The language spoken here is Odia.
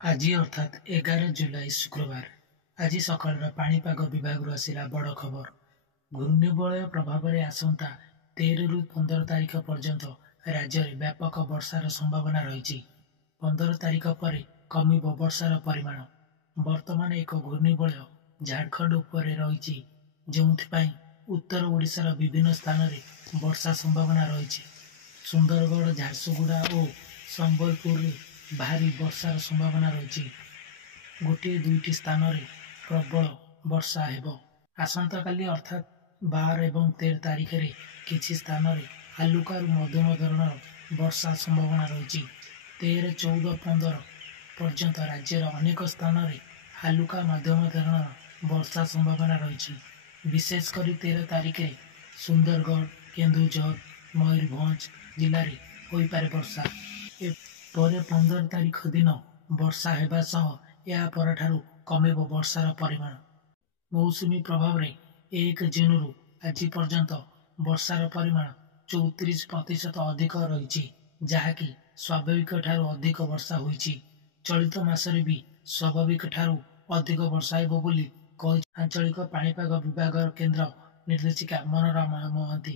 ଆଜି ଅର୍ଥାତ୍ 11 ଜୁଲାଇ ଶୁକ୍ରବାର। ଆଜି ସକାଳର ପାଣିପାଗ ବିଭାଗରୁ ଆସିଲା ବଡ଼ ଖବର। ଘୂର୍ଣ୍ଣିବଳୟ ପ୍ରଭାବରେ ଆସନ୍ତା 13ରୁ 15 ତାରିଖ ପର୍ଯ୍ୟନ୍ତ ରାଜ୍ୟରେ ବ୍ୟାପକ ବର୍ଷାର ସମ୍ଭାବନା ରହିଛି। 15 ତାରିଖ ପରେ କମିବ ବର୍ଷାର ପରିମାଣ। ବର୍ତ୍ତମାନ ଏକ ଘୂର୍ଣ୍ଣିବଳୟ ଝାଡ଼ଖଣ୍ଡ ଉପରେ ରହିଛି, ଯେଉଁଥିପାଇଁ ଉତ୍ତର ଓଡ଼ିଶାର ବିଭିନ୍ନ ସ୍ଥାନରେ ବର୍ଷା ସମ୍ଭାବନା ରହିଛି। ସୁନ୍ଦରଗଡ଼, ଝାରସୁଗୁଡ଼ା ଓ ସମ୍ବଲପୁରରେ ଭାରୀ ବର୍ଷାର ସମ୍ଭାବନା ରହିଛି। ଗୋଟିଏ ଦୁଇଟି ସ୍ଥାନରେ ପ୍ରବଳ ବର୍ଷା ହେବ। ଆସନ୍ତାକାଲି ଅର୍ଥାତ୍ 12 ଏବଂ 13 ତାରିଖରେ କିଛି ସ୍ଥାନରେ ହାଲୁକାରୁ ମଧ୍ୟମ ଧରଣର ବର୍ଷା ସମ୍ଭାବନା ରହିଛି। 13, 14, 15 ପର୍ଯ୍ୟନ୍ତ ରାଜ୍ୟର ଅନେକ ସ୍ଥାନରେ ହାଲୁକା ମଧ୍ୟମ ଧରଣର ବର୍ଷା ସମ୍ଭାବନା ରହିଛି। ବିଶେଷ କରି 13 ତାରିଖରେ ସୁନ୍ଦରଗଡ଼, କେନ୍ଦୁଝର, ମୟୂରଭଞ୍ଜ ଜିଲ୍ଲାରେ ହୋଇପାରେ ବର୍ଷା। ପରେ 15 ତାରିଖ ଦିନ ବର୍ଷା ହେବା ସହ ଏହା ପରଠାରୁ କମିବ ବର୍ଷାର ପରିମାଣ। ମୌସୁମୀ ପ୍ରଭାବରେ 1 ଜୁନରୁ ଆଜି ପର୍ଯ୍ୟନ୍ତ ବର୍ଷାର ପରିମାଣ 34% ଅଧିକ ରହିଛି, ଯାହାକି ସ୍ୱାଭାବିକଠାରୁ ଅଧିକ ବର୍ଷା ହୋଇଛି। ଚଳିତ ମାସରେ ବି ସ୍ୱାଭାବିକଠାରୁ ଅଧିକ ବର୍ଷା ହେବ ବୋଲି କହିଛି ଆଞ୍ଚଳିକ ପାଣିପାଗ ବିଭାଗର କେନ୍ଦ୍ର ନିର୍ଦ୍ଦେଶିକା ମନୋରମା ମହାନ୍ତି।